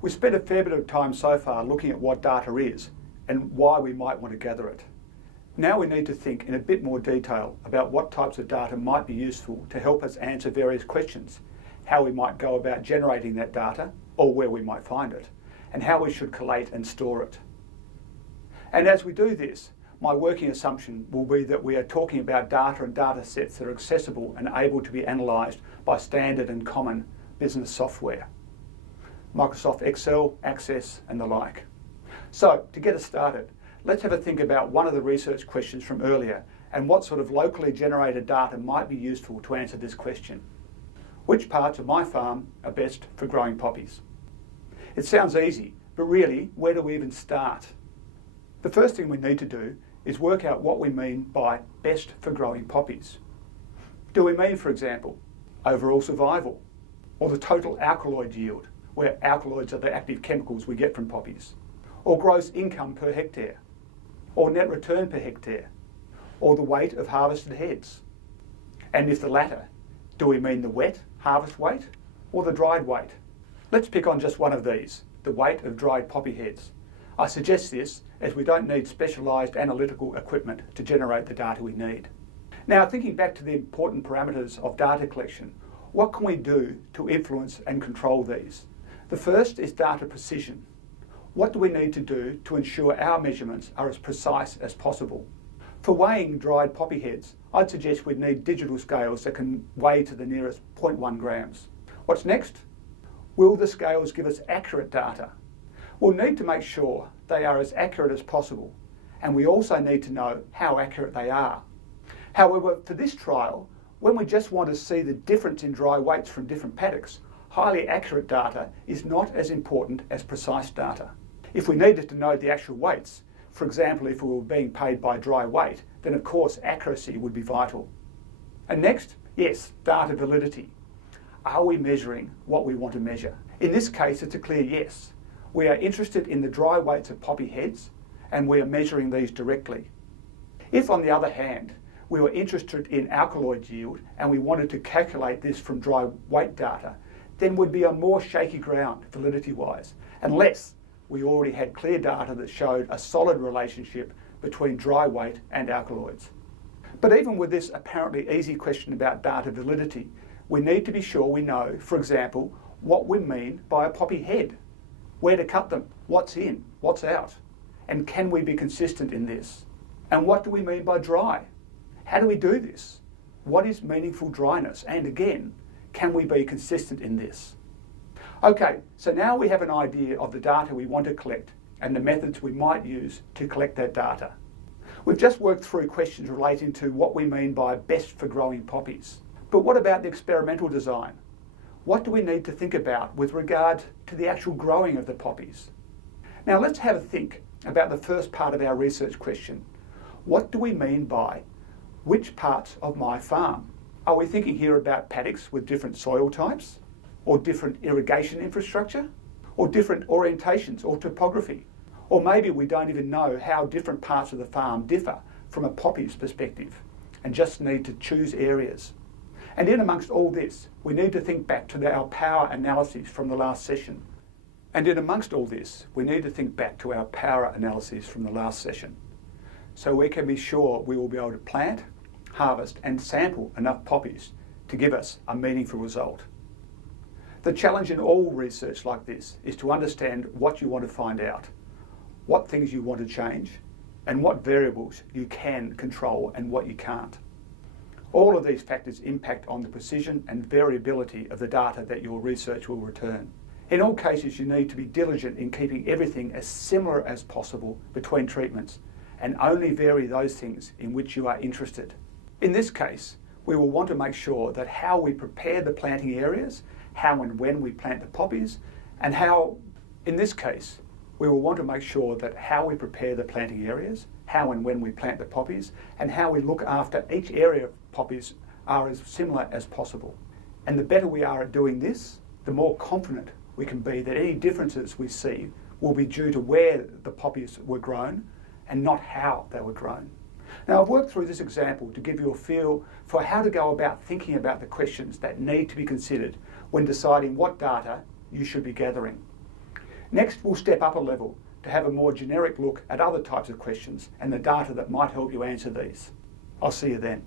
We've spent a fair bit of time so far looking at what data is and why we might want to gather it. Now we need to think in a bit more detail about what types of data might be useful to help us answer various questions, how we might go about generating that data or where we might find it, and how we should collate and store it. And as we do this, my working assumption will be that we are talking about data and data sets that are accessible and able to be analysed by standard and common business software. Microsoft Excel, Access and the like. So, to get us started, let's have a think about one of the research questions from earlier and what sort of locally generated data might be useful to answer this question. Which parts of my farm are best for growing poppies? It sounds easy, but really, where do we even start? The first thing we need to do is work out what we mean by best for growing poppies. Do we mean, for example, overall survival, or the total alkaloid yield, where alkaloids are the active chemicals we get from poppies, or gross income per hectare, or net return per hectare, or the weight of harvested heads? And if the latter, do we mean the wet harvest weight or the dried weight? Let's pick on just one of these, the weight of dried poppy heads. I suggest this as we don't need specialised analytical equipment to generate the data we need. Now, thinking back to the important parameters of data collection, what can we do to influence and control these? The first is data precision. What do we need to do to ensure our measurements are as precise as possible? For weighing dried poppy heads, I'd suggest we'd need digital scales that can weigh to the nearest 0.1 grams. What's next? Will the scales give us accurate data? We'll need to make sure they are as accurate as possible, and we also need to know how accurate they are. However, for this trial, when we just want to see the difference in dry weights from different paddocks, highly accurate data is not as important as precise data. If we needed to know the actual weights, for example, if we were being paid by dry weight, then of course accuracy would be vital. And next, yes, data validity. Are we measuring what we want to measure? In this case, it's a clear yes. We are interested in the dry weights of poppy heads, and we are measuring these directly. If, on the other hand, we were interested in alkaloid yield and we wanted to calculate this from dry weight data, then we'd be on more shaky ground validity-wise, unless we already had clear data that showed a solid relationship between dry weight and alkaloids. But even with this apparently easy question about data validity, we need to be sure we know, for example, what we mean by a poppy head, where to cut them, what's in, what's out, and can we be consistent in this? And what do we mean by dry? How do we do this? What is meaningful dryness? And again, can we be consistent in this? Okay, so now we have an idea of the data we want to collect and the methods we might use to collect that data. We've just worked through questions relating to what we mean by best for growing poppies. But what about the experimental design? What do we need to think about with regard to the actual growing of the poppies? Now let's have a think about the first part of our research question. What do we mean by which parts of my farm? Are we thinking here about paddocks with different soil types, or different irrigation infrastructure, or different orientations or topography? Or maybe we don't even know how different parts of the farm differ from a poppy's perspective and just need to choose areas. And in amongst all this, we need to think back to our power analyses from the last session. So we can be sure we will be able to plant, harvest and sample enough poppies to give us a meaningful result. The challenge in all research like this is to understand what you want to find out, what things you want to change, and what variables you can control and what you can't. All of these factors impact on the precision and variability of the data that your research will return. In all cases, you need to be diligent in keeping everything as similar as possible between treatments and only vary those things in which you are interested. In this case, we will want to make sure that how we prepare the planting areas, how and when we plant the poppies, and how, in this case, we will want to make sure that how we prepare the planting areas, how and when we plant the poppies, and how we look after each area of poppies are as similar as possible. And the better we are at doing this, the more confident we can be that any differences we see will be due to where the poppies were grown and not how they were grown. Now, I've worked through this example to give you a feel for how to go about thinking about the questions that need to be considered when deciding what data you should be gathering. Next, we'll step up a level to have a more generic look at other types of questions and the data that might help you answer these. I'll see you then.